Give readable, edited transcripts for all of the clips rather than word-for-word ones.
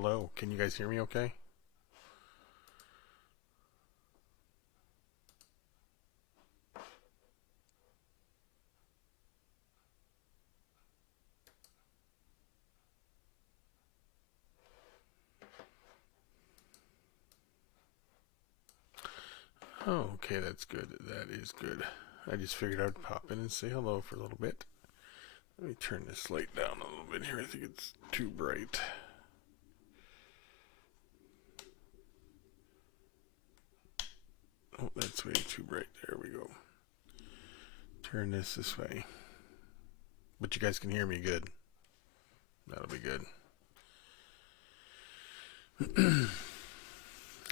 Hello, can you guys hear me okay? Oh, okay, that's good. That is good. I just figured I'd pop in and say hello for a little bit. Let me turn this light down a little bit here. I think it's too bright. Oh, that's way too bright. There we go. Turn this way. But you guys can hear me good. That'll be good.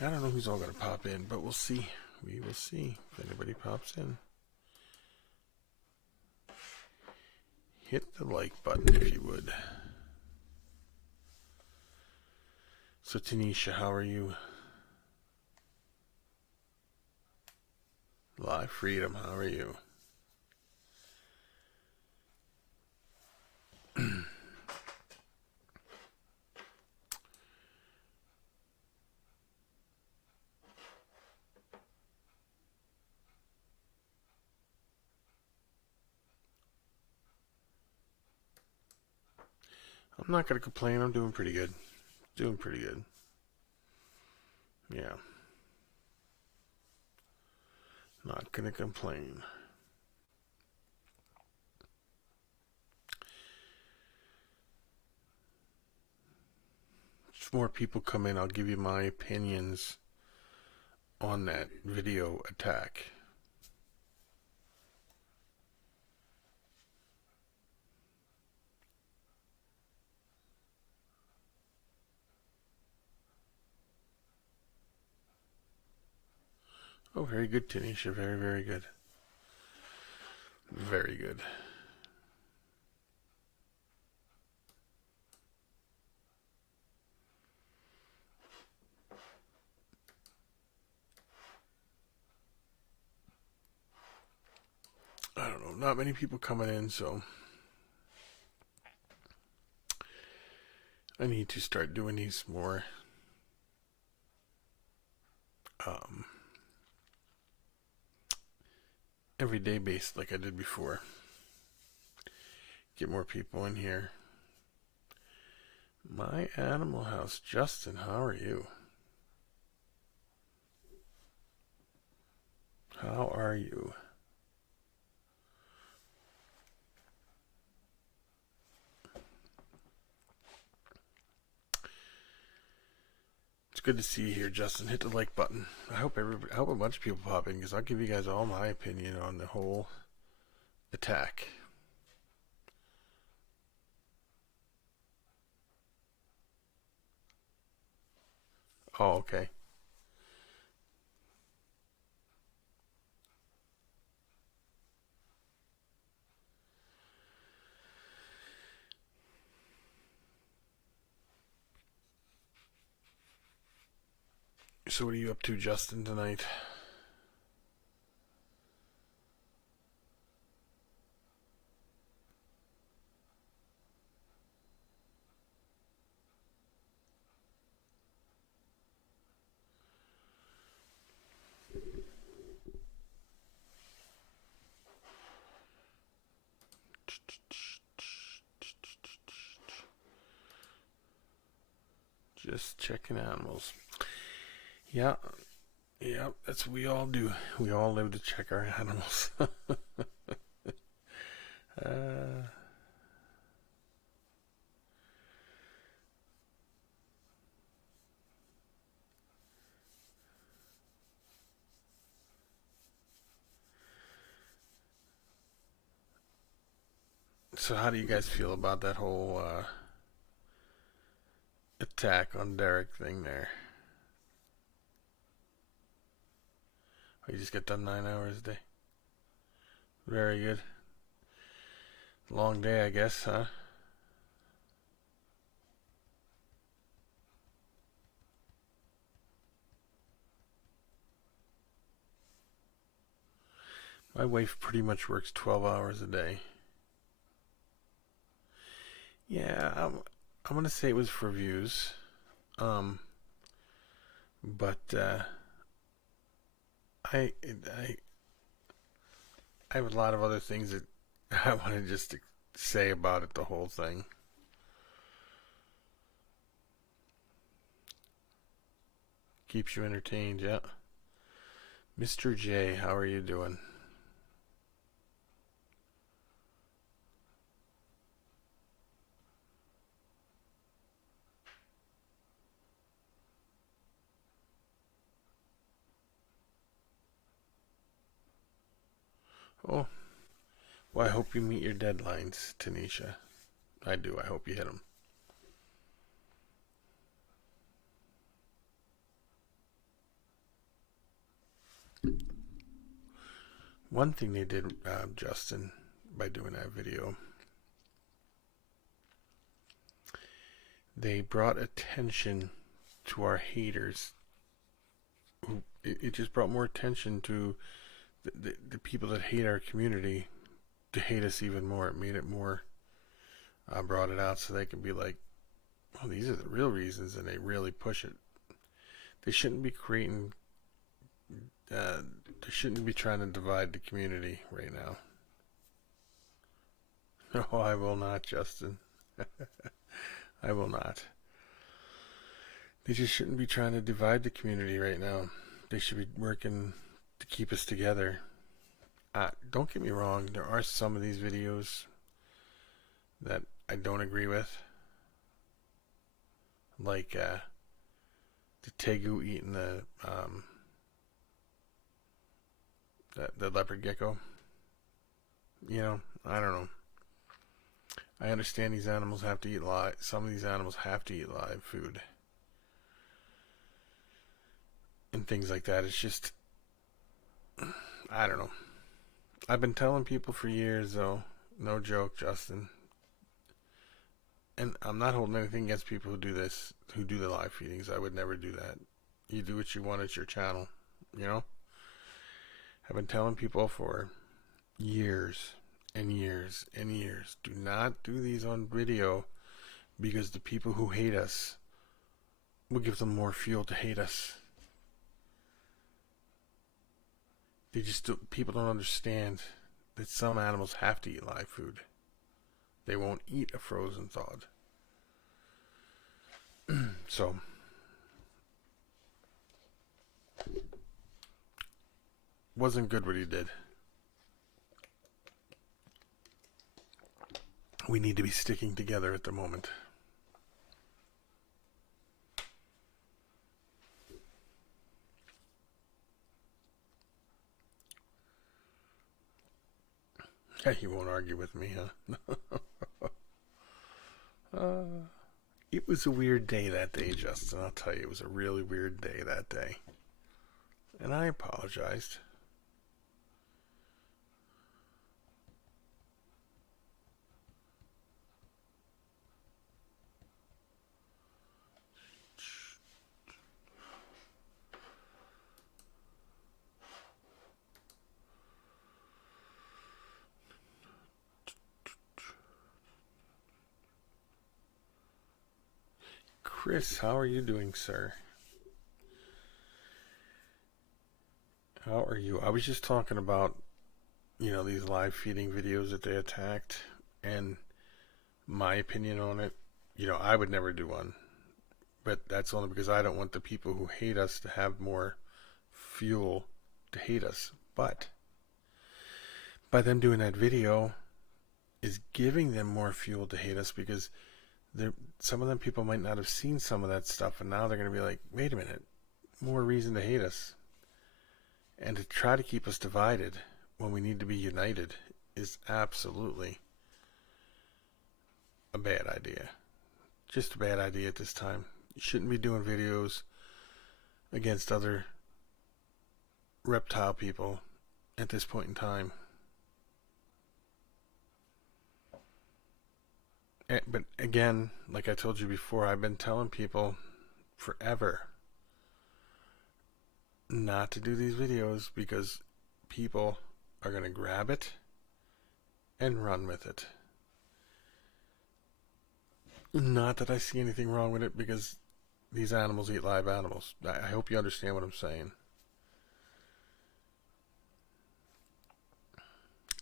I don't know who's all going to pop in, but we'll see. We will see if anybody pops in. Hit the like button if you would. So Tanisha, how are you? Live Freedom, how are you? I'm not going to complain. I'm doing pretty good. Doing pretty good. Yeah. Not going to complain. If more people come in, I'll give you my opinions on that video attack. Oh, very good, Tanisha. Very, very good. Very good. I don't know. Not many people coming in, so I need to start doing these more everyday based like I did before. Get more people in here. My Animal House. Justin, how are you? How are you? It's good to see you here, Justin. Hit the like button. I hope a bunch of people pop in because I'll give you guys all my opinion on the whole attack. Oh, okay. So what are you up to, Justin, tonight? Just checking animals. Yeah, that's what we all do. We all live to check our animals. So how do you guys feel about that whole attack on Derek thing there? Oh, you just got done 9 hours a day. Very good. Long day, I guess, huh? My wife pretty much works 12 hours a day. Yeah, I'm gonna say it was for views. But I I I have a lot of other things that I wanted just to say about it. The whole thing. Keeps you entertained, yeah. Mr. J, how are you doing? Oh, well, I hope you meet your deadlines, Tanisha. I do. I hope you hit them. One thing they did, Justin, by doing that video, they brought attention to our haters. It just brought more attention to the people that hate our community to hate us even more. It made it more, brought it out so they can be like, oh, these are the real reasons, and they really push it. They shouldn't be creating, they shouldn't be trying to divide the community right now. No, I will not, Justin. I will not. They just shouldn't be trying to divide the community right now. They should be working to keep us together. Don't get me wrong, there are some of these videos that I don't agree with. Like the Tegu eating the leopard gecko. You know, I don't know. I understand these animals have to eat live. Some of these animals have to eat live food and things like that. It's just, I don't know. I've been telling people for years, though. No joke, Justin. And I'm not holding anything against people who do this, who do the live feedings. I would never do that. You do what you want. It's your channel, you know? I've been telling people for years and years and years, do not do these on video, because the people who hate us will give them more fuel to hate us. People don't understand that some animals have to eat live food. They won't eat a frozen thawed. So, wasn't good what he did. We need to be sticking together at the moment. You won't argue with me, huh? It was a weird day that day, Justin. I'll tell you, it was a really weird day that day. And I apologized. Chris, how are you doing, sir? How are you? I was just talking about, these live feeding videos that they attacked, and my opinion on it. I would never do one, but that's only because I don't want the people who hate us to have more fuel to hate us. But by them doing that video is giving them more fuel to hate us, because some of them people might not have seen some of that stuff, and now they're going to be like, wait a minute, more reason to hate us. And to try to keep us divided when we need to be united is absolutely a bad idea. Just a bad idea at this time. You shouldn't be doing videos against other reptile people at this point in time. But again, like I told you before, I've been telling people forever not to do these videos, because people are going to grab it and run with it. Not that I see anything wrong with it, because these animals eat live animals. I hope you understand what I'm saying.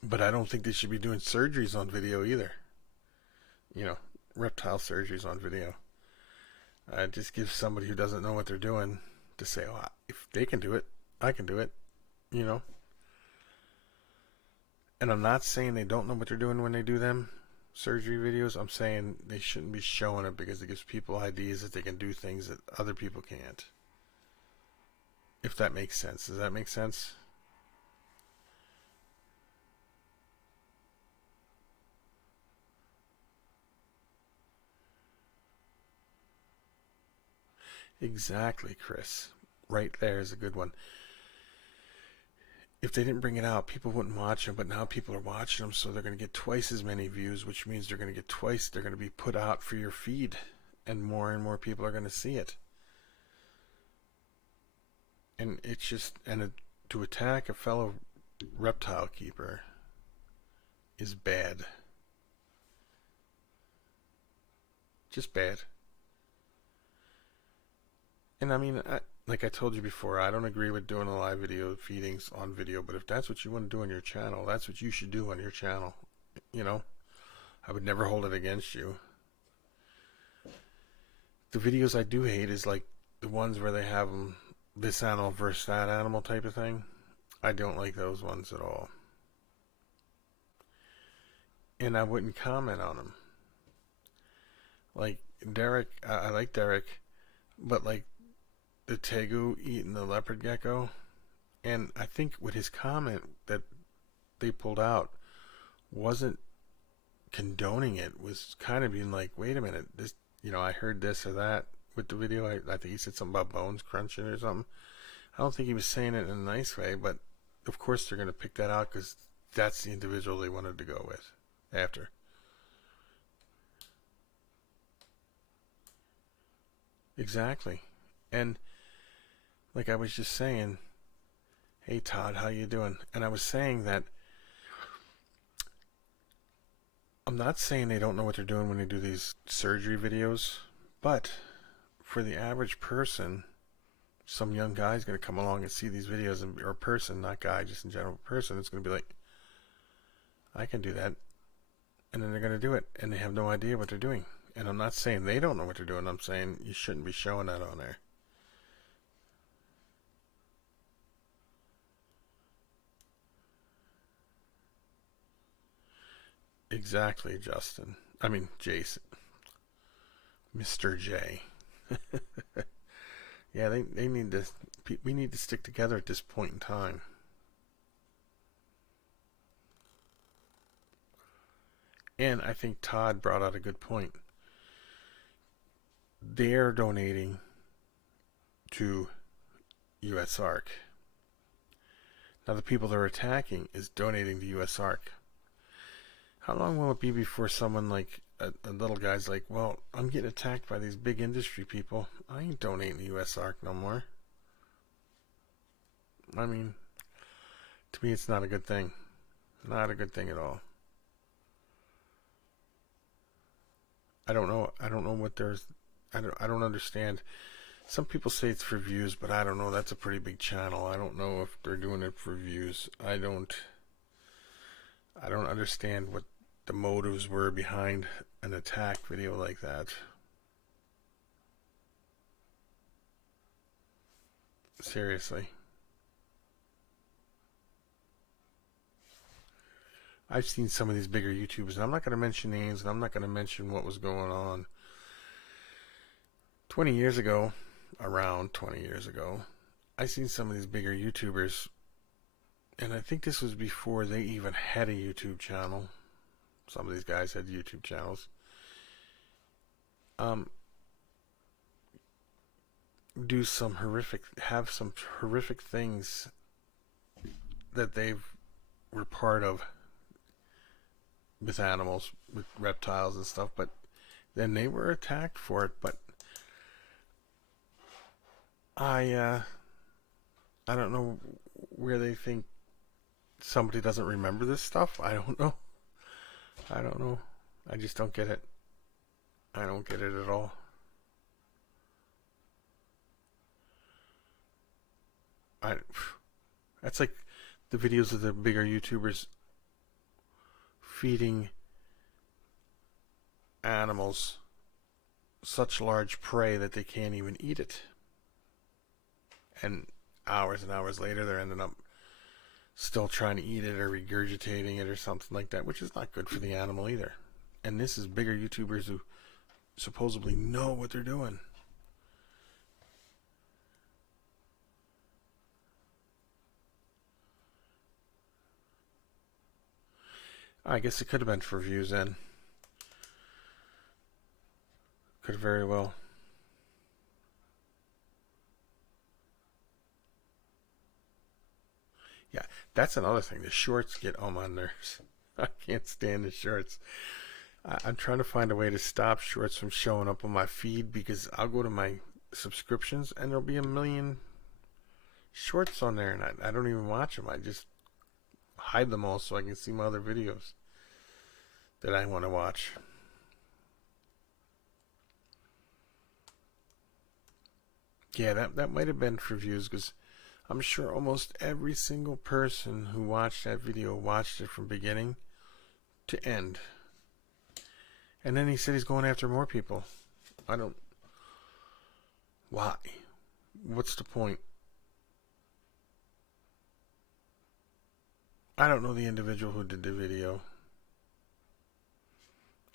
But I don't think they should be doing surgeries on video either. You know, reptile surgeries on video. It just gives somebody who doesn't know what they're doing to say, oh, if they can do it, I can do it. You know? And I'm not saying they don't know what they're doing when they do them surgery videos. I'm saying they shouldn't be showing it because it gives people ideas that they can do things that other people can't. If that makes sense. Does that make sense? Exactly, Chris. Right there is a good one. If they didn't bring it out, people wouldn't watch them, but now people are watching them, so they're going to get twice as many views, which means they're going to get twice, they're going to be put out for your feed, and more people are going to see it. And it's just, to attack a fellow reptile keeper is bad. Just bad. And I mean, like I told you before, I don't agree with doing a live video feedings on video, but if that's what you want to do on your channel, that's what you should do on your channel. You know, I would never hold it against you. The videos I do hate is like the ones where they have them, this animal versus that animal type of thing. I don't like those ones at all. And I wouldn't comment on them. Like Derek, I like Derek, but like the tegu eating the leopard gecko, and I think with his comment that they pulled out wasn't condoning it, was kind of being like, wait a minute, this, you know, I heard this or that with the video. I think he said something about bones crunching or something. I don't think he was saying it in a nice way, but of course they're going to pick that out because that's the individual they wanted to go with after. Exactly. And like I was just saying, hey Todd, how you doing? And I was saying that I'm not saying they don't know what they're doing when they do these surgery videos, but for the average person, some young guy's going to come along and see these videos, and, or person, not guy, just in general person, it's going to be like, I can do that. And then they're going to do it, and they have no idea what they're doing. And I'm not saying they don't know what they're doing. I'm saying you shouldn't be showing that on there. Exactly, Justin. I mean, Jason. Mr. J. Yeah, they need to, we need to stick together at this point in time. And I think Todd brought out a good point. They're donating to USARK. Now the people they're attacking is donating to USARK. How long will it be before someone like a little guy's like, well, I'm getting attacked by these big industry people. I ain't donating to USARK no more. I mean, to me, it's not a good thing. Not a good thing at all. I don't know. I don't know what there's. I don't understand. Some people say it's for views, but I don't know. That's a pretty big channel. I don't know if they're doing it for views. I don't understand what the motives were behind an attack video like that. Seriously. I've seen some of these bigger YouTubers, and I'm not going to mention names, and I'm not going to mention what was going on. 20 years ago, around 20 years ago, I seen some of these bigger YouTubers, and I think this was before they even had a YouTube channel. Some of these guys had YouTube channels. Do some horrific things that they were part of with animals, with reptiles and stuff, but then they were attacked for it. But I don't know where they think somebody doesn't remember this stuff. I don't know. I just don't get it. I don't get it at all. I that's like the videos of the bigger YouTubers feeding animals such large prey that they can't even eat it. And hours later, they're ending up still trying to eat it or regurgitating it or something like that, which is not good for the animal either. And this is bigger YouTubers who supposedly know what they're doing. I guess it could have been for views then. Could very well. Yeah, that's another thing. The shorts get on my nerves. I can't stand the shorts. I'm trying to find a way to stop shorts from showing up on my feed, because I'll go to my subscriptions and there'll be a million shorts on there, and I don't even watch them. I just hide them all so I can see my other videos that I want to watch. Yeah, that might have been for views, because I'm sure almost every single person who watched that video watched it from beginning to end. And then he said he's going after more people. I don't... Why? What's the point? I don't know the individual who did the video.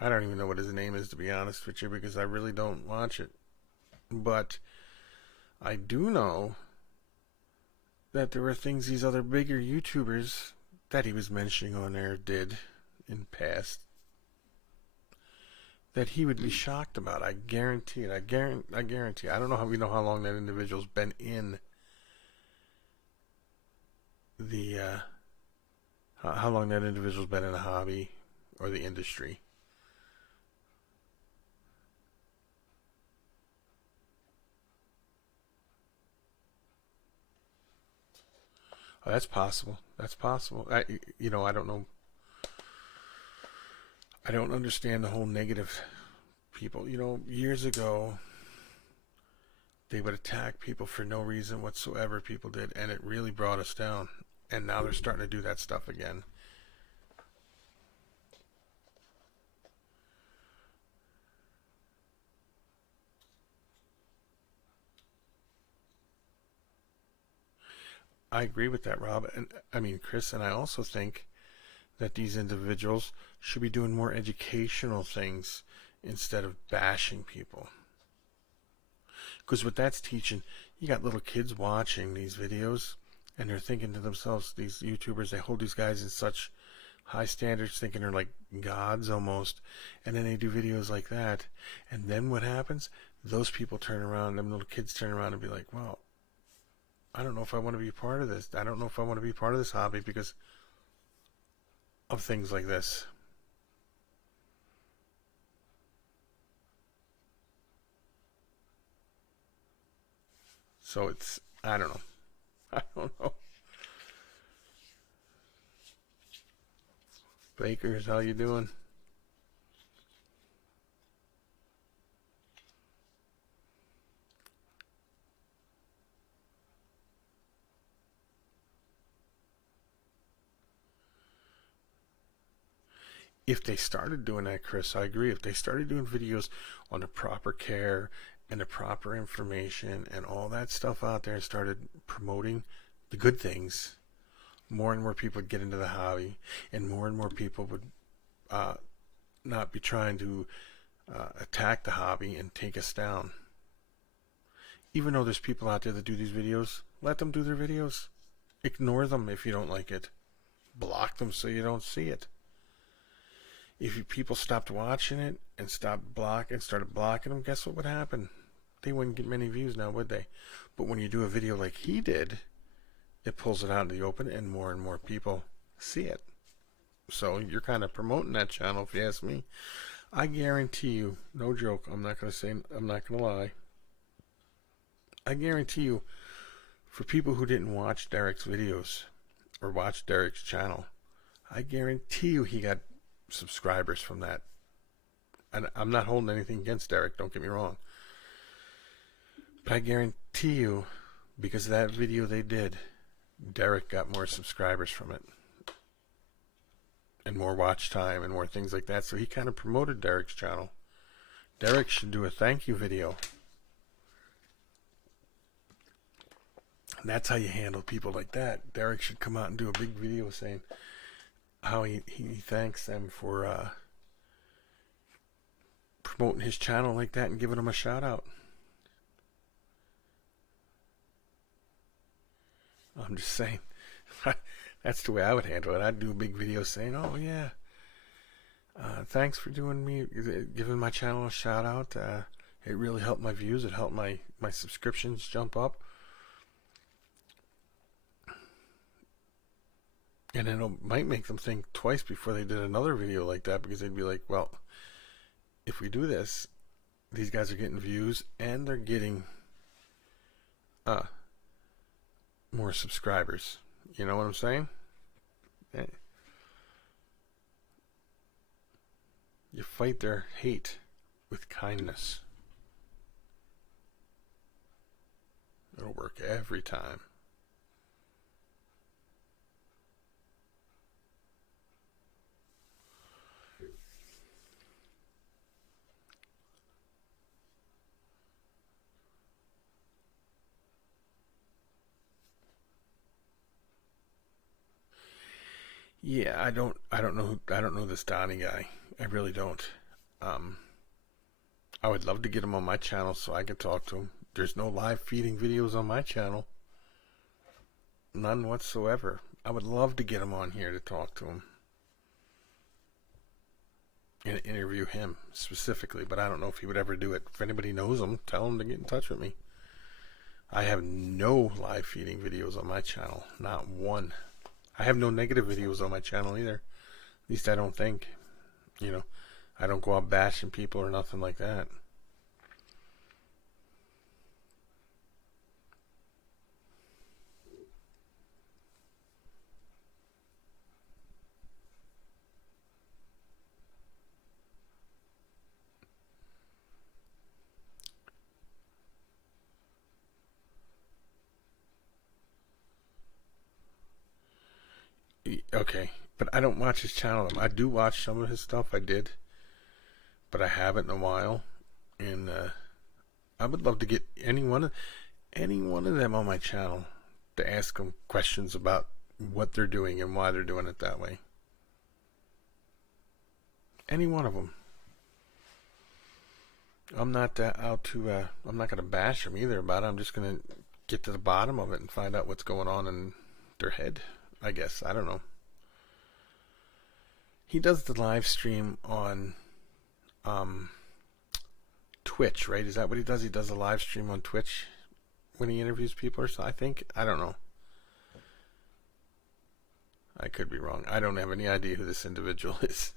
I don't even know what his name is, to be honest with you, because I really don't watch it. But I do know that there were things these other bigger YouTubers that he was mentioning on there did in past that he would be shocked about. I guarantee it. I guarantee. I don't know how we know how long that individual's been in the how long that individual's been in the hobby or the industry. Oh, that's possible. That's possible. I don't know. I don't understand the whole negative people. Years ago, they would attack people for no reason whatsoever. People did, and it really brought us down. And now they're starting to do that stuff again. I agree with that, Rob. And I mean, Chris, and I also think that these individuals should be doing more educational things instead of bashing people. Because what that's teaching, you got little kids watching these videos, and they're thinking to themselves, these YouTubers, they hold these guys in such high standards, thinking they're like gods almost, and then they do videos like that, and then what happens? Those people turn around, them little kids turn around and be like, well, I don't know if I want to be part of this. I don't know if I want to be part of this hobby because of things like this. So it's, I don't know. I don't know. Bakers, how you doing? If they started doing that, Chris, I agree. If they started doing videos on the proper care and the proper information and all that stuff out there and started promoting the good things, more and more people would get into the hobby, and more people would not be trying to attack the hobby and take us down. Even though there's people out there that do these videos, let them do their videos. Ignore them if you don't like it. Block them so you don't see it. If people stopped watching it and started blocking them, guess what would happen? They wouldn't get many views now, would they? But when you do a video like he did, it pulls it out in the open and more people see it. So you're kind of promoting that channel, if you ask me. I guarantee you, no joke, I'm not going to lie. I guarantee you, for people who didn't watch Derek's videos or watch Derek's channel, I guarantee you he got subscribers from that. And I'm not holding anything against Derek, don't get me wrong, but I guarantee you because of that video they did, Derek got more subscribers from it, and more watch time, and more things like that. So he kind of promoted Derek's channel. Derek should do a thank you video. And that's how you handle people like that. Derek should come out and do a big video saying how he thanks them for promoting his channel like that and giving him a shout out. I'm just saying. That's the way I would handle it. I'd do a big video saying, oh yeah, thanks for giving my channel a shout out. It really helped my views. It helped my subscriptions jump up. And it might make them think twice before they did another video like that, because they'd be like, well, if we do this, these guys are getting views and they're getting more subscribers. You know what I'm saying? You fight their hate with kindness. It'll work every time. Yeah, I don't know this Donnie guy. I really don't. I would love to get him on my channel so I could talk to him. There's no live feeding videos on my channel. None whatsoever. I would love to get him on here to talk to him and interview him specifically, but I don't know if he would ever do it. If anybody knows him, tell him to get in touch with me. I have no live feeding videos on my channel. Not one. I have no negative videos on my channel either. At least I don't think. You know, I don't go out bashing people or nothing like that. Okay, but I don't watch his channel. I do watch some of his stuff. I did, but I haven't in a while. And I would love to get any one of them on my channel to ask them questions about what they're doing and why they're doing it that way. Any one of them. I'm not out to. I'm not going to bash them either about it. I'm just going to get to the bottom of it and find out what's going on in their head. I guess. I don't know. He does the live stream on Twitch, right? Is that what he does? He does a live stream on Twitch when he interviews people or so, I think. I don't know. I could be wrong. I don't have any idea who this individual is.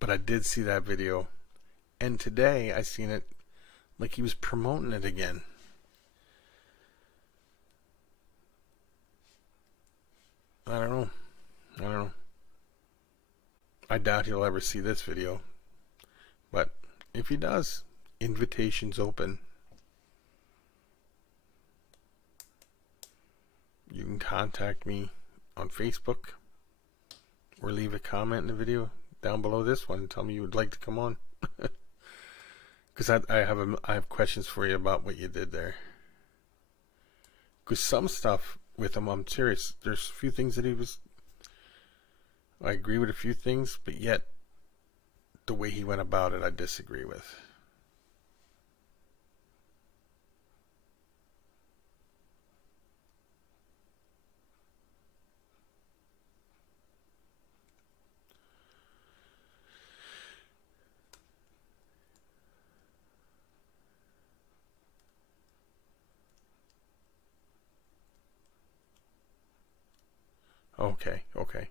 But I did see that video. And today I seen it like he was promoting it again. I don't know. I doubt he'll ever see this video. But if he does, invitation's open. You can contact me on Facebook or leave a comment in the video down below this one and tell me you would like to come on. Because I have questions for you about what you did there. Because some stuff with him, I'm serious. There's a few things that I agree with a few things, but yet the way he went about it, I disagree with. Okay.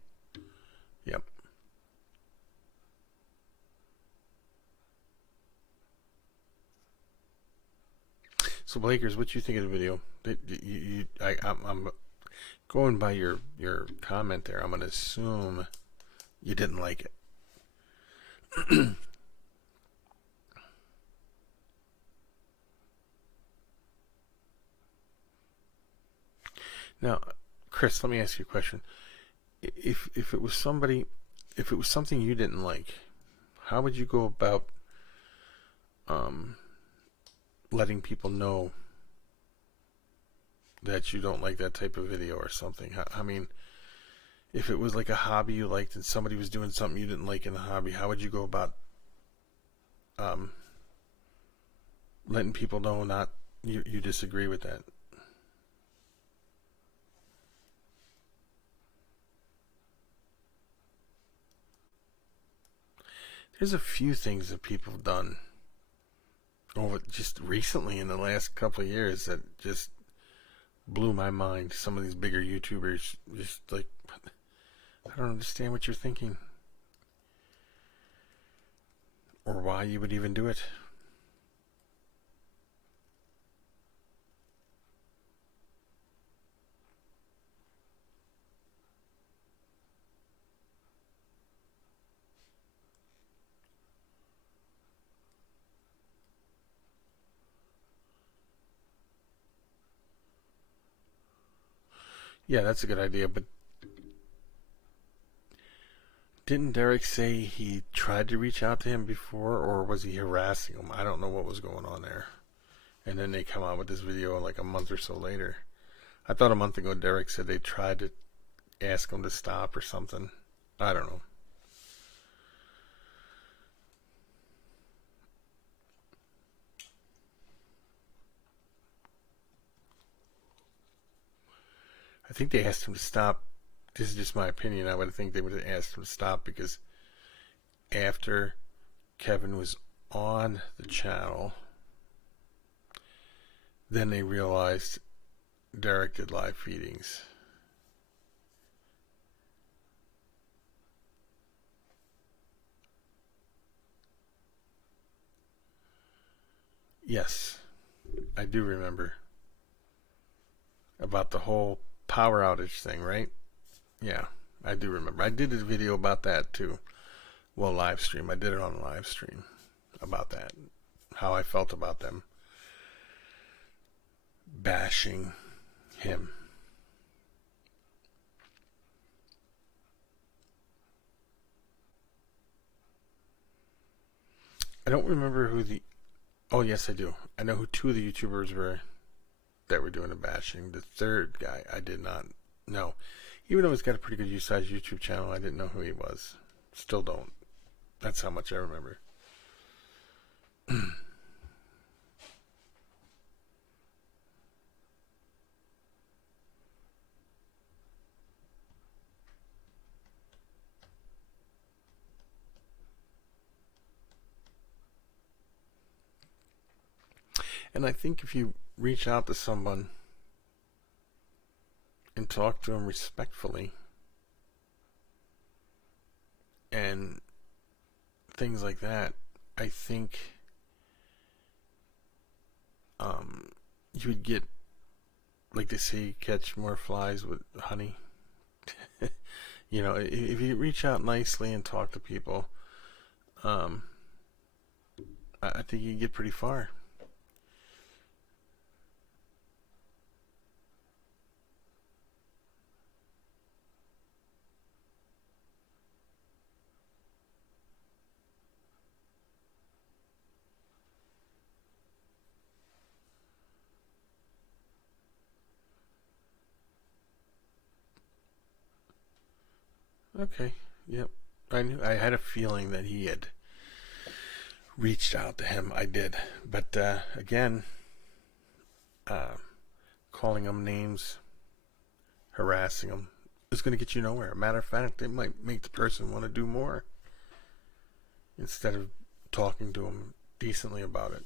Yep. So Blakers, what you think of the video? I'm going by your comment there. I'm going to assume you didn't like it. Now, Chris, let me ask you a question. If it was somebody, if it was something you didn't like, how would you go about um, letting people know that you don't like that type of video or something? I mean, if it was like a hobby you liked and somebody was doing something you didn't like in the hobby, how would you go about um, letting people know not you disagree with that? There's a few things that people have done over just recently in the last couple of years that just blew my mind. Some of these bigger YouTubers just like, I don't understand what you're thinking or why you would even do it. Yeah, that's a good idea, but didn't Derek say he tried to reach out to him before, or was he harassing him? I don't know what was going on there. And then they come out with this video like a month or so later. I thought a month ago Derek said they tried to ask him to stop or something. I don't know. I think they asked him to stop. This is just my opinion. I would think they would have asked him to stop because after Kevin was on the channel, then they realized Derek did live feedings. Yes, I do remember about the whole power outage thing, right? Yeah, I do remember. I did a video about that too. Well, live stream. I did it on live stream about that. How I felt about them bashing him. I don't remember who the. Oh, yes, I do. I know who two of the YouTubers were that were doing the bashing. The third guy, I did not know. Even though he's got a pretty good sized YouTube channel, I didn't know who he was. Still don't. That's how much I remember. And I think if you reach out to someone and talk to them respectfully and things like that, I think you would get, like they say, catch more flies with honey. You know, if you reach out nicely and talk to people, um, I think you can get pretty far. Okay, yep. I knew. I had a feeling that he had reached out to him. I did, but again, uh, calling them names, harassing them, is going to get you nowhere. Matter of fact, it might make the person want to do more instead of talking to them decently about it.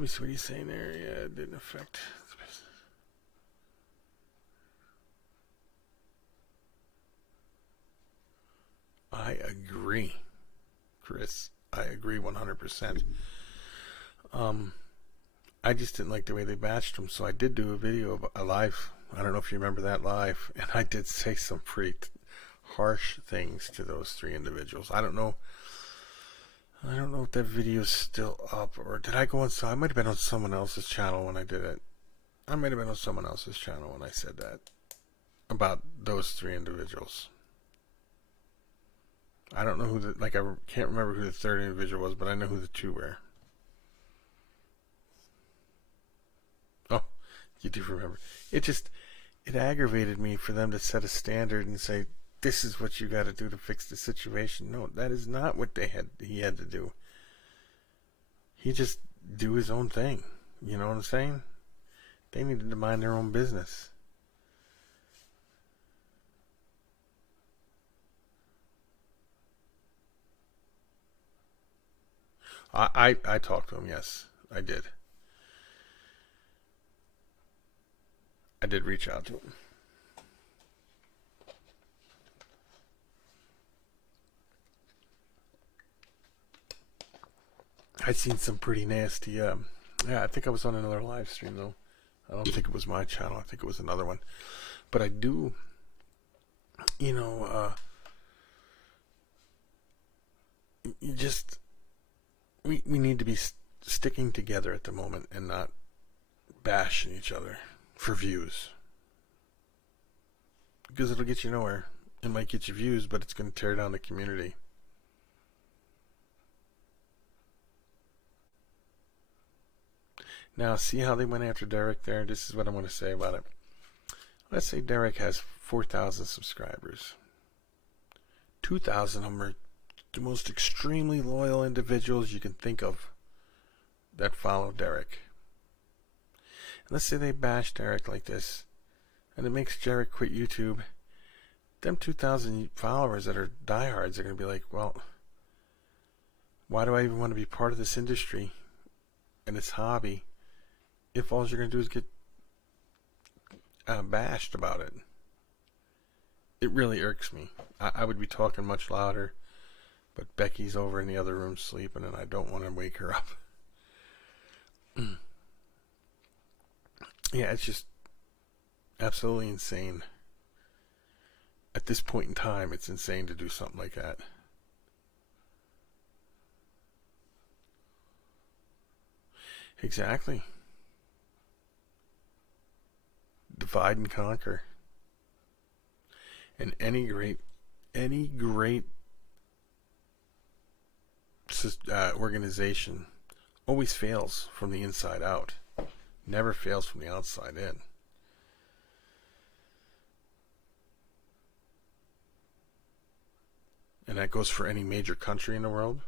Let me see what he's saying there. Yeah, it didn't affect. I agree, Chris. I agree 100%. Um, I just didn't like the way they bashed him, so I did do a video of a live. I don't know if you remember that live, and I did say some pretty harsh things to those three individuals. I don't know if that video is still up, or did I go on? So I might have been on someone else's channel when I did it. I might have been on someone else's channel when I said that about those three individuals. I don't know who I can't remember who the third individual was, but I know who the two were. Oh, you do remember. It aggravated me for them to set a standard and say, this is what you got to do to fix the situation. No, that is not what he had to do. He just do his own thing. You know what I'm saying? They needed to mind their own business. I talked to him, yes. I did. I did reach out to him. I'd seen some pretty nasty, yeah, I think I was on another live stream though. I don't think it was my channel. I think it was another one. But I do, you know, you just, we need to be sticking together at the moment and not bashing each other for views. Because it'll get you nowhere. It might get you views, but it's going to tear down the community. Now, see how they went after Derek there? This is what I want to say about it. Let's say Derek has 4,000 subscribers. 2,000 of them are the most extremely loyal individuals you can think of that follow Derek. And let's say they bash Derek like this, and it makes Derek quit YouTube. Them 2,000 followers that are diehards are going to be like, well, why do I even want to be part of this industry and this hobby if all you're going to do is get bashed about it? It really irks me. I would be talking much louder, but Becky's over in the other room sleeping, and I don't want to wake her up. Yeah, it's just absolutely insane. At this point in time, it's insane to do something like that. Exactly. Divide and conquer. And any great organization always fails from the inside out. Never fails from the outside in. And that goes for any major country in the world.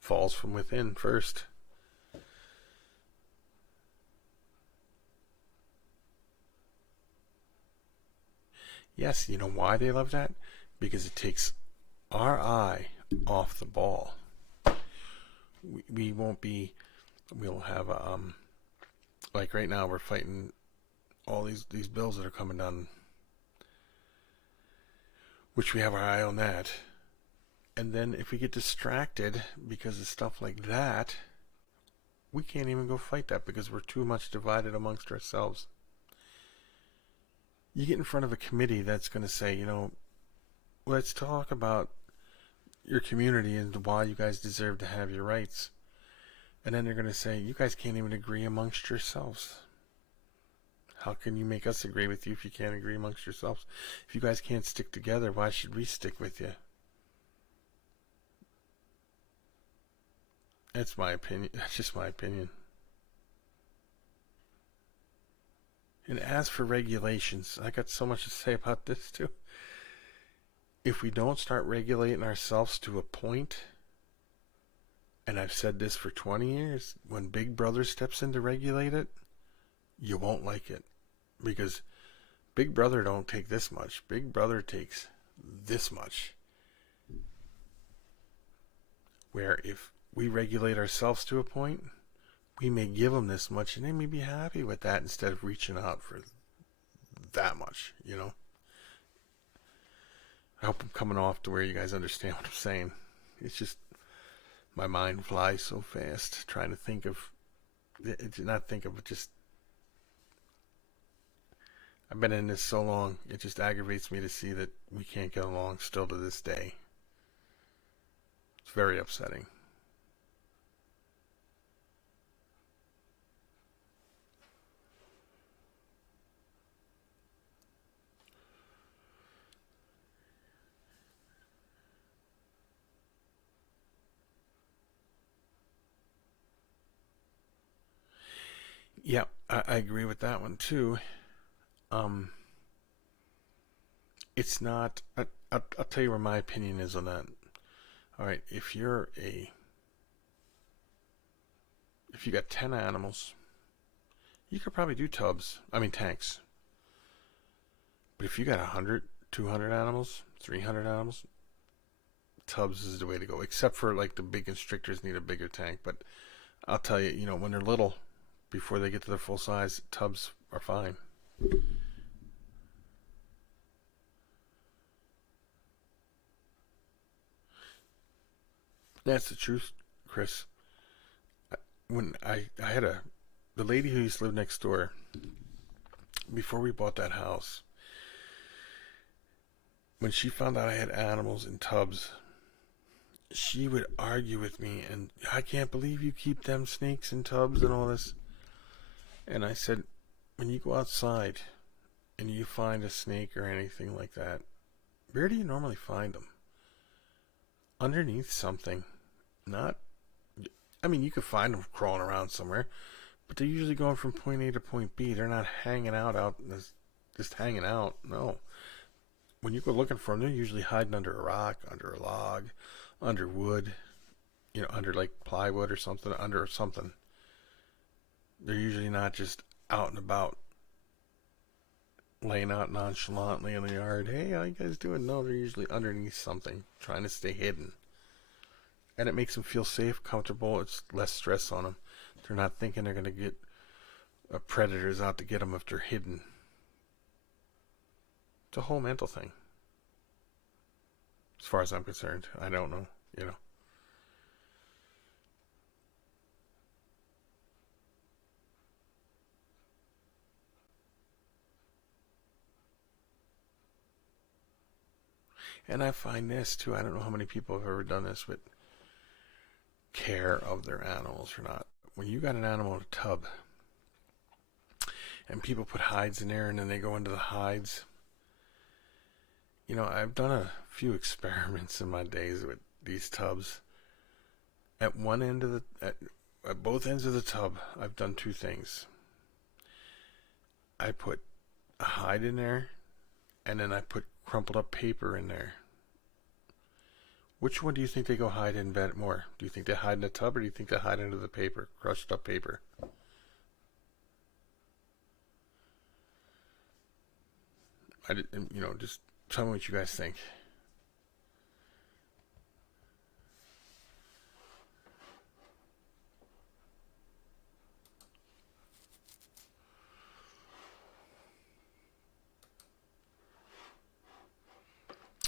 Falls from within first. Yes, you know why they love that? Because it takes our eye off the ball. We won't be, we'll have like right now we're fighting all these bills that are coming down, which we have our eye on that. And then if we get distracted because of stuff like that, we can't even go fight that because we're too much divided amongst ourselves. You get in front of a committee that's going to say, you know, let's talk about your community and why you guys deserve to have your rights. And then they're going to say, you guys can't even agree amongst yourselves. How can you make us agree with you if you can't agree amongst yourselves? If you guys can't stick together, why should we stick with you? That's my opinion. That's just my opinion. And as for regulations, I got so much to say about this too. If we don't start regulating ourselves to a point, and I've said this for 20 years, when Big Brother steps in to regulate it, you won't like it. Because Big Brother don't take this much. Big Brother takes this much. Where if we regulate ourselves to a point, we may give them this much and they may be happy with that instead of reaching out for that much, you know. I hope I'm coming off to where you guys understand what I'm saying. It's just my mind flies so fast trying to think of, not think of, but just I've been in this so long, it just aggravates me to see that we can't get along still to this day. It's very upsetting. Yeah, I agree with that one too. Um, it's not. I'll tell you where my opinion is on that. All right, if you got 10 animals, you could probably do tubs. I mean tanks. But if you got 100, 200 animals, 300 animals, tubs is the way to go. Except for like the big constrictors need a bigger tank. But I'll tell you, when they're little, before they get to their full size, tubs are fine. That's the truth, Chris. When I had the lady who used to live next door, before we bought that house, when she found out I had animals in tubs, she would argue with me, and I can't believe you keep them snakes in tubs and all this. And I said, when you go outside and you find a snake or anything like that, where do you normally find them? Underneath something. Not, I mean, you could find them crawling around somewhere, but they're usually going from point A to point B. They're not hanging out just hanging out. No. When you go looking for them, they're usually hiding under a rock, under a log, under wood, under like plywood or something, under something. They're usually not just out and about, laying out nonchalantly in the yard. Hey, how you guys doing? No, they're usually underneath something, trying to stay hidden. And it makes them feel safe, comfortable. It's less stress on them. They're not thinking they're going to get predators out to get them if they're hidden. It's a whole mental thing. As far as I'm concerned, I don't know. And I find this too. I don't know how many people have ever done this with care of their animals or not. When you got an animal in a tub and people put hides in there and then they go into the hides, I've done a few experiments in my days with these tubs. At one end of at both ends of the tub, I've done two things. I put a hide in there, and then I put crumpled up paper in there. Which one do you think they go hide in bed more? Do you think they hide in the tub, or do you think they hide under the paper, crushed up paper? Just tell me what you guys think.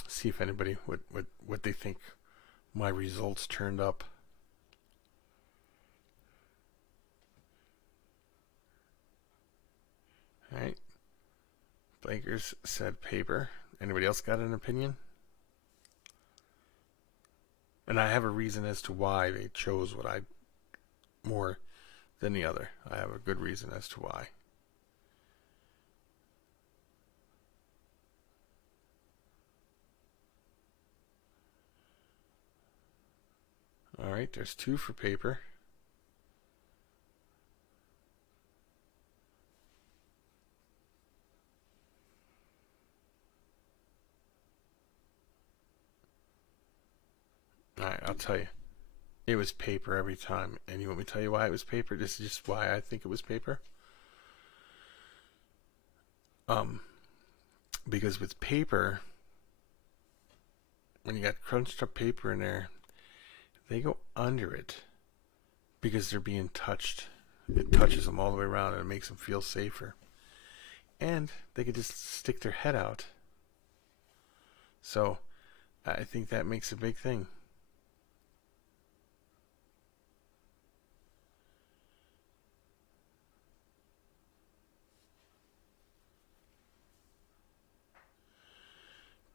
See if anybody what they think my results turned up. All right. Blakers said paper. Anybody else got an opinion? And I have a reason as to why they chose what I more than the other. I have a good reason as to why. All right, there's 2 for paper. All right, I'll tell you. It was paper every time. And you want me to tell you why it was paper? This is just why I think it was paper. Because with paper, when you got crunched up paper in there, they go under it because they're being touched. It touches them all the way around and it makes them feel safer. And they can just stick their head out. So I think that makes a big thing.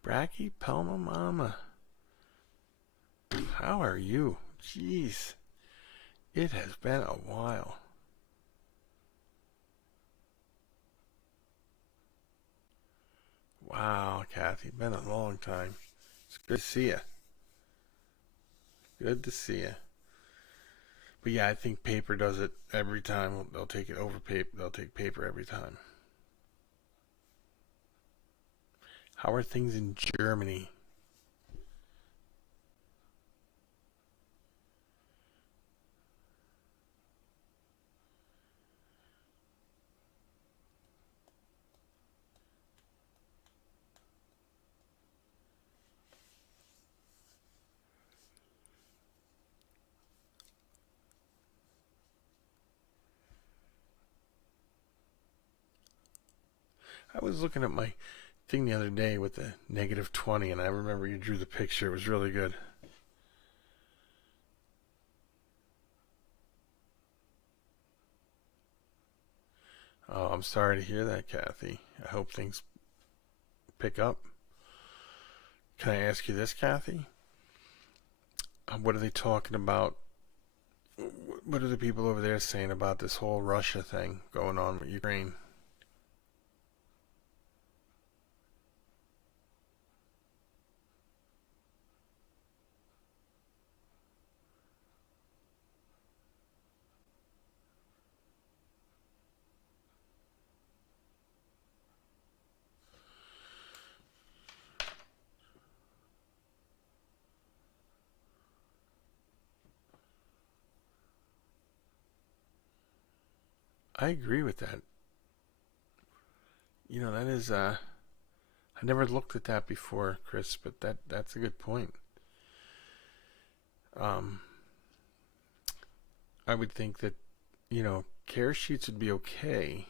Brachypelma mama. How are you? Jeez. It has been a while. Wow, Kathy. Been a long time. It's good to see you. Good to see you. But yeah, I think paper does it every time. They'll take it over paper. They'll take paper every time. How are things in Germany? I was looking at my thing the other day with the -20, and I remember you drew the picture. It was really good. Oh, I'm sorry to hear that, Kathy. I hope things pick up. Can I ask you this, Kathy? What are they talking about? What are the people over there saying about this whole Russia thing going on with Ukraine? I agree with that. That is I never looked at that before, Chris, but that's a good point. Um I would think that, care sheets would be okay,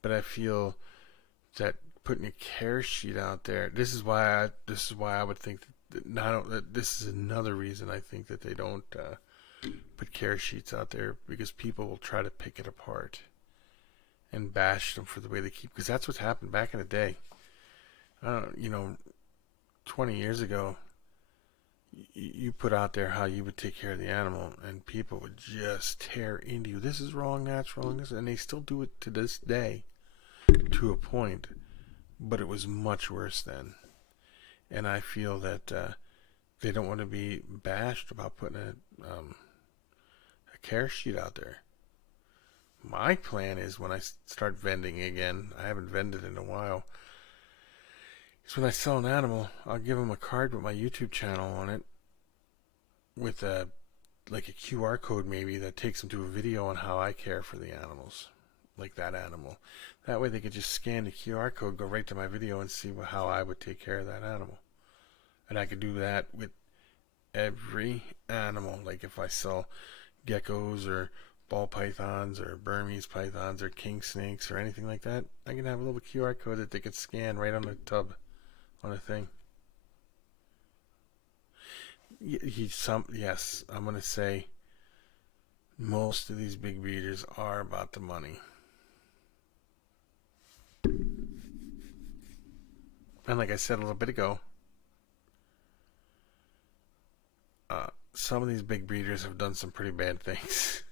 but I feel that putting a care sheet out there, this is why I would think that this is another reason I think that they don't put care sheets out there, because people will try to pick it apart and bash them for the way they keep, because that's what happened back in the day. I don't, 20 years ago, you put out there how you would take care of the animal, and people would just tear into you. This is wrong, that's wrong, and they still do it to this day, to a point, but it was much worse then. And I feel that they don't want to be bashed about putting a care sheet out there. My plan is, when I start vending again, I haven't vended in a while, is when I sell an animal, I'll give them a card with my YouTube channel on it, with a QR code maybe that takes them to a video on how I care for the animals, like that animal. That way they could just scan the QR code, go right to my video, and see how I would take care of that animal. And I could do that with every animal. Like if I sell geckos or ball pythons or Burmese pythons or king snakes or anything like that, I can have a little QR code that they could scan right on the tub, on a thing. Yes, I'm gonna say most of these big breeders are about the money. And like I said a little bit ago, some of these big breeders have done some pretty bad things.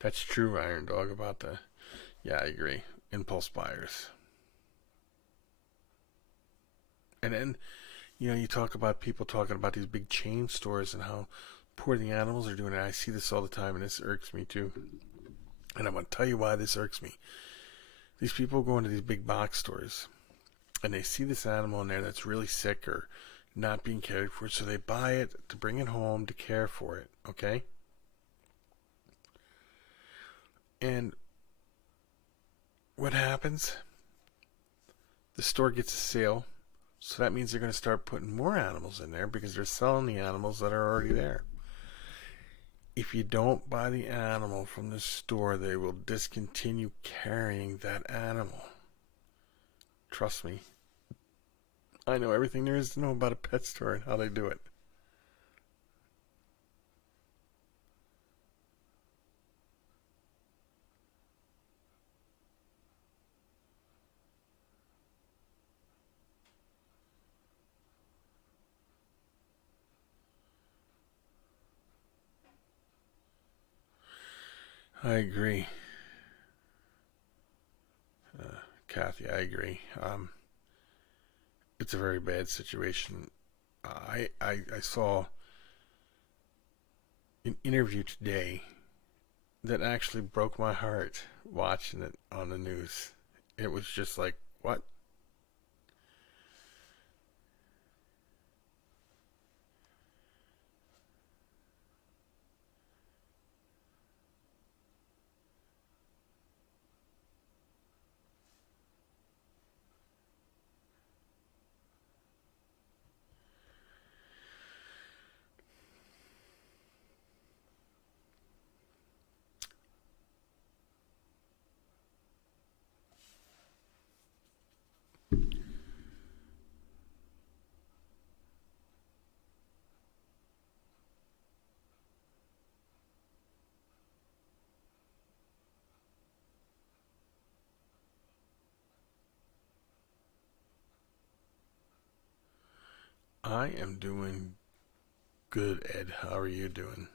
That's true, Iron Dog, about the. Yeah, I agree. Impulse buyers. And then, you talk about people talking about these big chain stores and how poor the animals are doing. And I see this all the time, and this irks me too. And I'm going to tell you why this irks me. These people go into these big box stores, and they see this animal in there that's really sick or not being cared for, so they buy it to bring it home to care for it, okay? And what happens? The store gets a sale, so that means they're going to start putting more animals in there because they're selling the animals that are already there. if you don't buy the animal from the store, they will discontinue carrying that animal. Trust me. I know everything there is to know about a pet store and how they do it. I agree. Kathy, I agree. It's a very bad situation. I saw an interview today that actually broke my heart watching it on the news. It was just like, what? I am doing good, Ed. How are you doing?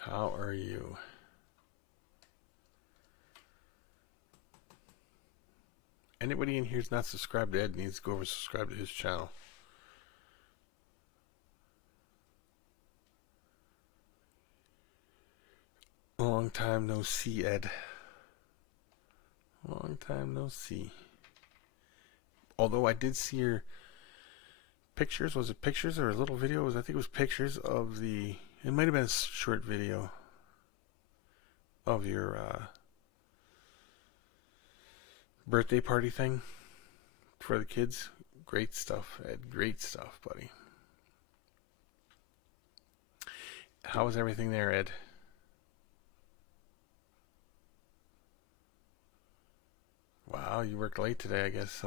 How are you? Anybody in here who's not subscribed to Ed needs to go over and subscribe to his channel. Long time no see, Ed. Long time no see. Although I did see your pictures. Was it pictures or a little video? I think it was pictures of the... It might have been a short video of your birthday party thing for the kids. Great stuff, Ed. Great stuff, buddy. How was everything there, Ed? Wow, you worked late today, I guess.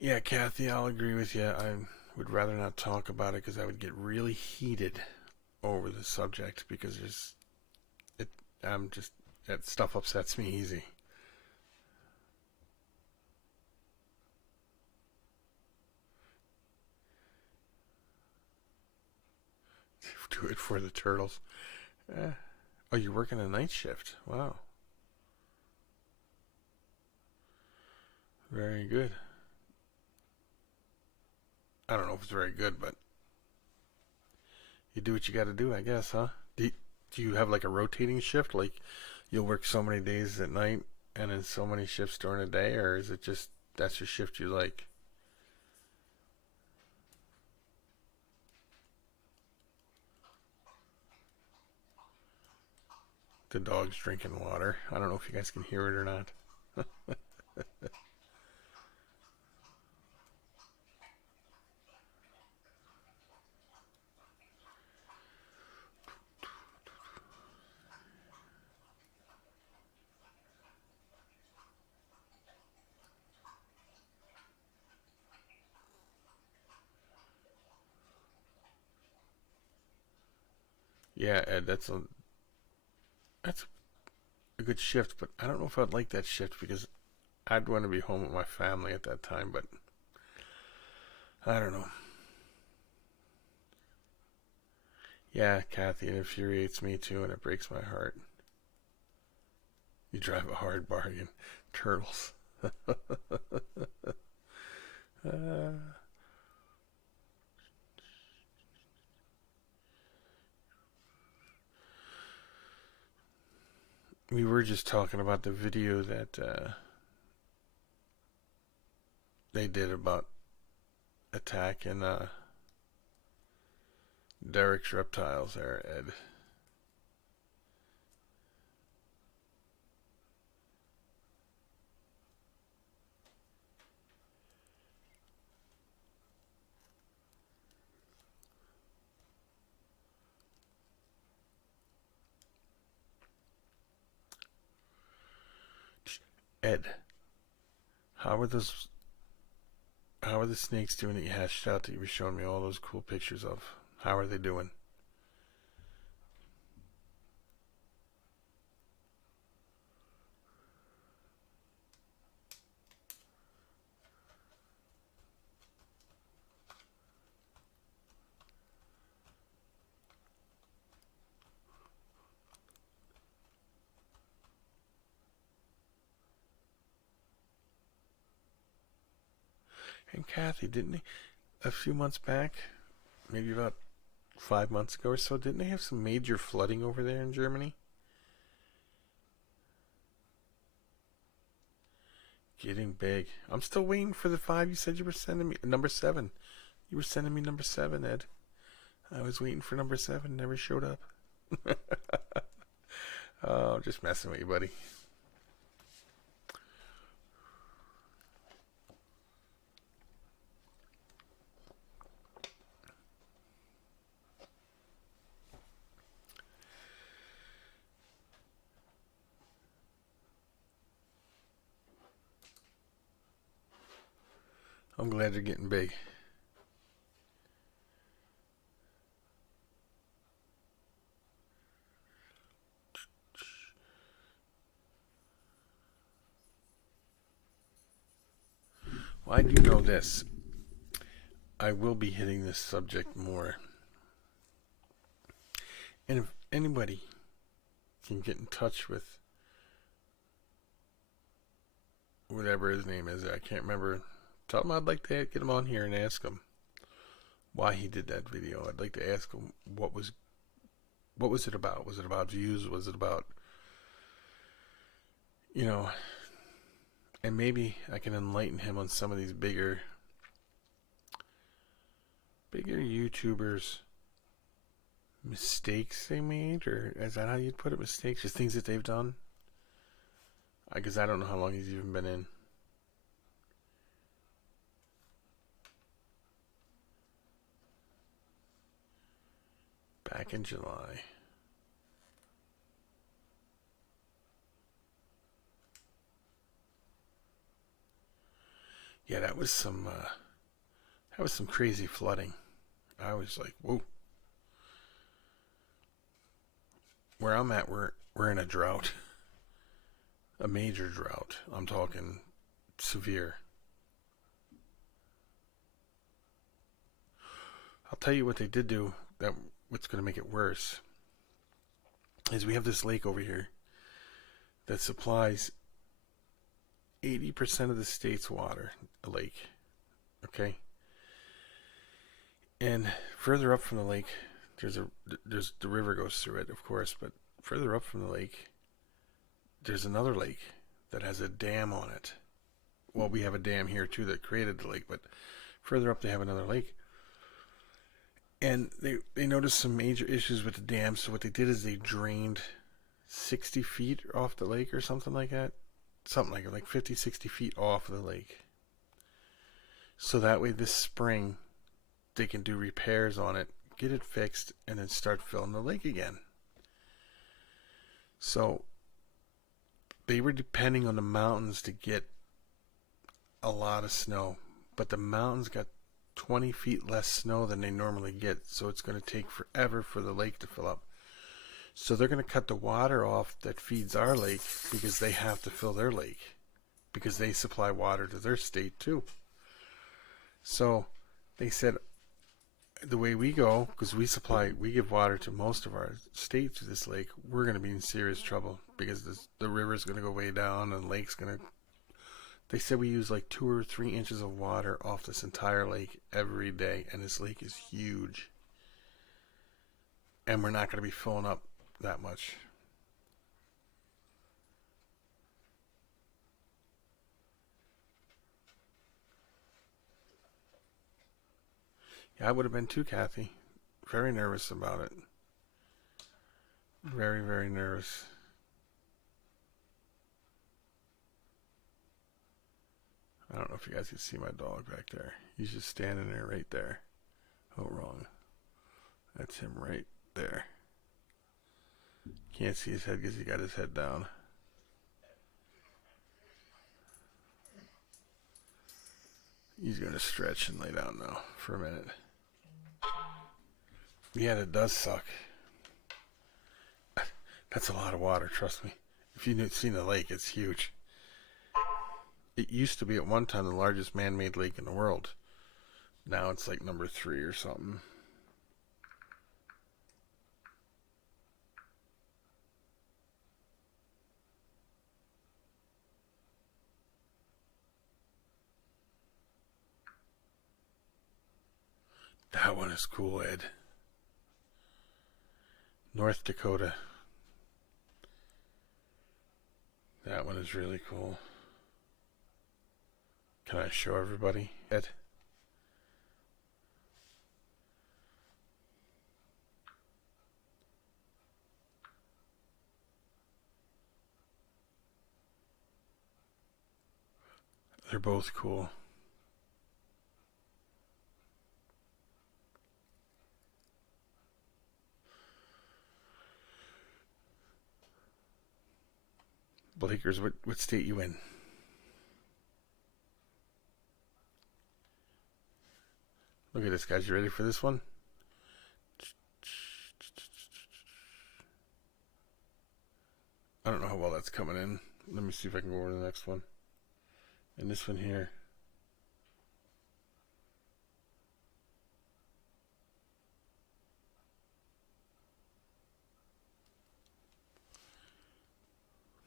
Yeah, Kathy, I'll agree with you. I would rather not talk about it because I would get really heated over the subject because it. I'm just that stuff upsets me easy. Do it for the turtles. Eh. Oh, you're working a night shift. Wow, very good. I don't know if it's very good, but you do what you got to do, I guess, huh? Do you have like a rotating shift? Like you'll work so many days at night and then so many shifts during the day, or is it just that's your shift you like? The dog's drinking water. I don't know if you guys can hear it or not. Yeah, Ed, that's a good shift, but I don't know if I'd like that shift because I'd want to be home with my family at that time. But I don't know. Yeah, Kathy, it infuriates me too, and it breaks my heart. You drive a hard bargain, turtles. uh, we were just talking about the video that they did about attacking Derek's reptiles there, Ed. Ed, how are those? How are the snakes doing that you hashed out that you were showing me all those cool pictures of? How are they doing? And Kathy, didn't they, a few months back, maybe about 5 months ago or so, didn't they have some major flooding over there in Germany? Getting big. I'm still waiting for the five you said you were sending me. Number seven. You were sending me number seven, Ed. I was waiting for number seven. Never showed up. Oh, just messing with you, buddy. I'm glad they're getting big. Well, I do know this. I will be hitting this subject more. And if anybody can get in touch with whatever his name is, I can't remember. Tell him I'd like to get him on here and ask him why he did that video. I'd like to ask him what was it about? Was it about views? Was it about, you know, and maybe I can enlighten him on some of these bigger YouTubers mistakes they made, or is that how you'd put it? Mistakes, just things that they've done. Because I don't know how long he's even been in. Back in July. Yeah, that was some crazy flooding. I was like, whoa. Where I'm at, we're in a drought. A major drought. I'm talking severe. I'll tell you what they did do, that what's going to make it worse is we have this lake over here that supplies 80% of the state's water, a lake. Okay? And further up from the lake, there's the river goes through it, of course, but further up from the lake, there's another lake that has a dam on it. Well, we have a dam here too that created the lake, but further up they have another lake. And they noticed some major issues with the dam, so what they did is they drained 60 feet off the lake or something like that. Something like 50, 60 feet off of the lake. So that way this spring they can do repairs on it, get it fixed, and then start filling the lake again. So they were depending on the mountains to get a lot of snow, but the mountains got 20 feet less snow than they normally get, so it's going to take forever for the lake to fill up. So they're going to cut the water off that feeds our lake because they have to fill their lake, because they supply water to their state too. So they said, the way we go, because we give water to most of our state to this lake, we're going to be in serious trouble because the river's going to go way down and the lake's going to. They said we use like 2 or 3 inches of water off this entire lake every day, and this lake is huge. And we're not going to be filling up that much. Yeah, I would have been too, Kathy. Very nervous about it. Very, very nervous. I don't know if you guys can see my dog back there. He's just standing there right there. Oh, wrong. That's him right there. Can't see his head because he got his head down. He's going to stretch and lay down now for a minute. Yeah, that does suck. That's a lot of water, trust me. If you've seen the lake, it's huge. It used to be at one time the largest man-made lake in the world. Now it's like number 3 or something. That one is cool, Ed. North Dakota. That one is really cool. Can I show everybody, Ed? They're both cool. Blakers, what state you in? Look at this, guys. You ready for this one? I don't know how well that's coming in. Let me see if I can go over to the next one. And this one here.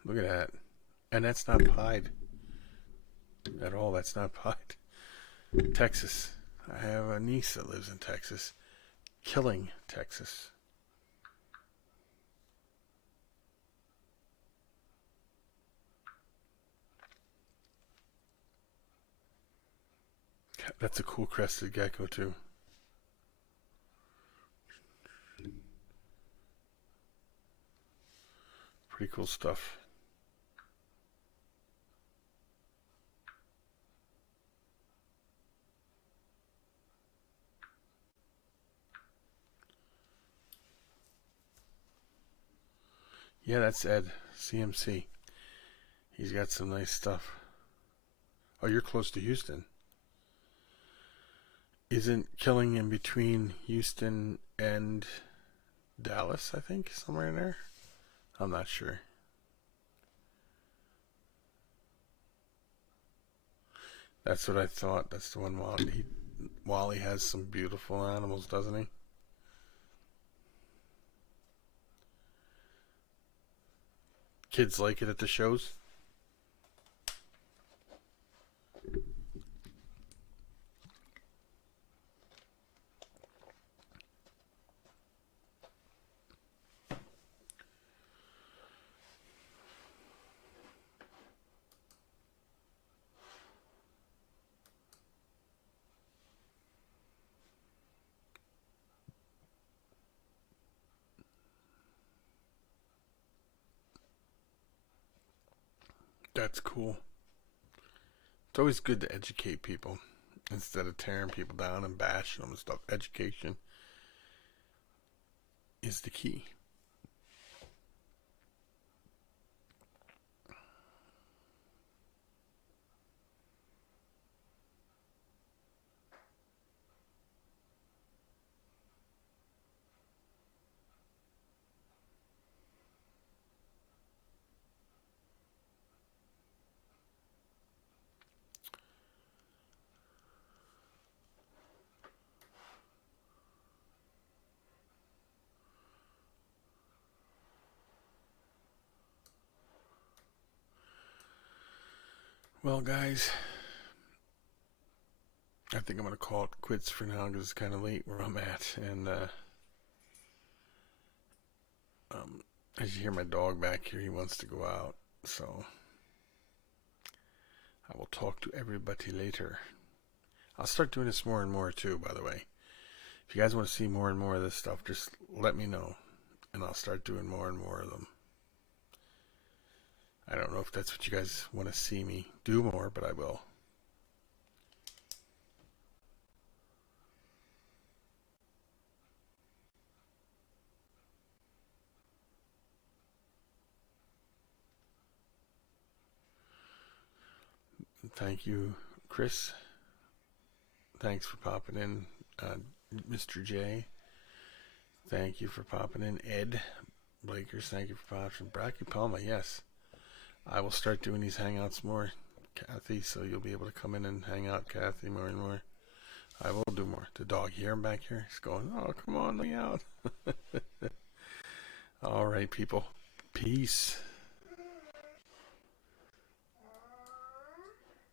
Look at that. And that's not pied at all. That's not pied. Texas. I have a niece that lives in Texas. Killing, Texas. That's a cool crested gecko too. Pretty cool stuff. Yeah, that's Ed, CMC. He's got some nice stuff. Oh, you're close to Houston. Isn't Killing in between Houston and Dallas, I think? Somewhere in there? I'm not sure. That's what I thought. That's the one Wally has some beautiful animals, doesn't he? Kids like it at the shows? That's cool. It's always good to educate people instead of tearing people down and bashing them and stuff. Education is the key. Well, guys, I think I'm going to call it quits for now because it's kind of late where I'm at. And as you hear my dog back here, he wants to go out. So I will talk to everybody later. I'll start doing this more and more too, by the way. If you guys want to see more and more of this stuff, just let me know. And I'll start doing more and more of them. I don't know if that's what you guys want to see me do more, but I will. Thank you, Chris. Thanks for popping in. Mr. J, thank you for popping in. Ed Blakers, thank you for popping in. Bracky Palma, yes. I will start doing these hangouts more, Kathy, so you'll be able to come in and hang out, Kathy, more and more. I will do more. The dog here, I'm back here. He's going, oh, come on, let me out. All right, people. Peace.